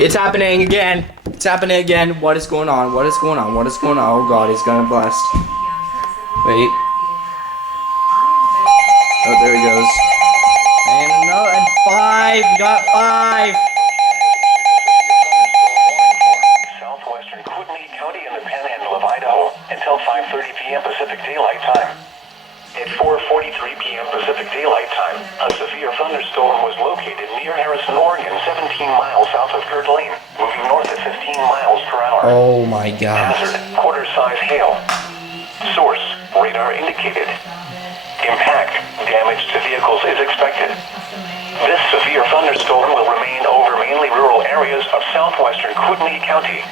It's happening again. It's happening again. What is going on? What is going on? What is going on? Oh God, he's gonna blast. Wait. Oh, there he goes. And another, and 5. We got 5. Southwestern Kootenai County in the Panhandle of Idaho until 5:30 p.m. Pacific Daylight Time. At 4:43 p.m. Pacific Daylight Time, a severe thunderstorm was located near Harrison, Oregon, 17 miles south of Coeur d'Alene, moving north at 15 miles per hour. Oh my God. Hazard, quarter-size hail. Source, radar indicated. Impact, damage to vehicles is expected. This severe thunderstorm will remain over mainly rural areas of southwestern Kootenai County.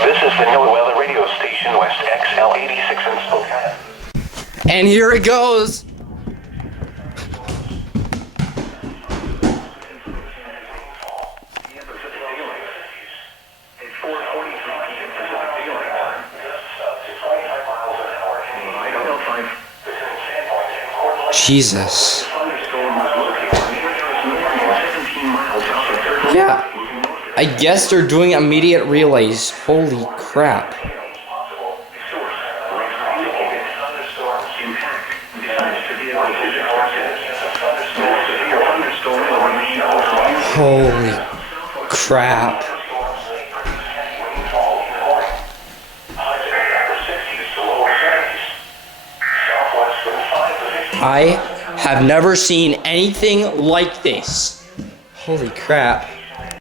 This is the NOAA Weather Radio Station, West XL 86 in Spokane. And here it goes. Jesus. Yeah. I guess they're doing immediate relays. Holy crap. Holy crap. I have never seen anything like this. Holy crap.